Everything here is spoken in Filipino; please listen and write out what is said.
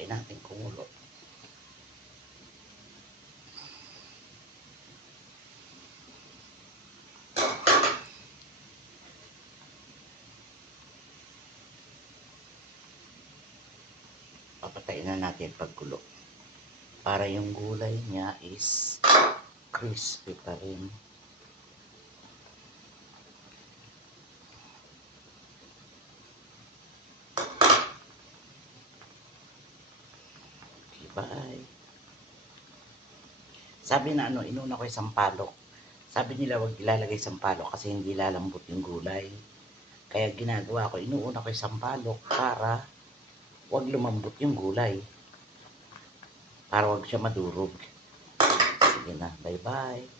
Hintayin natin kumulo. Papatayin na natin pagkulo. Para yung gulay niya is crispy pa rin. Okay, bye. Sabi na inuna ko isang palok. Sabi nila wag ilalagay isang palok kasi hindi lalambot yung gulay. Kaya ginagawa ko, inuuna ko isang palok para wag lumambot yung gulay. Para wag siya madurog. Sige na, bye-bye.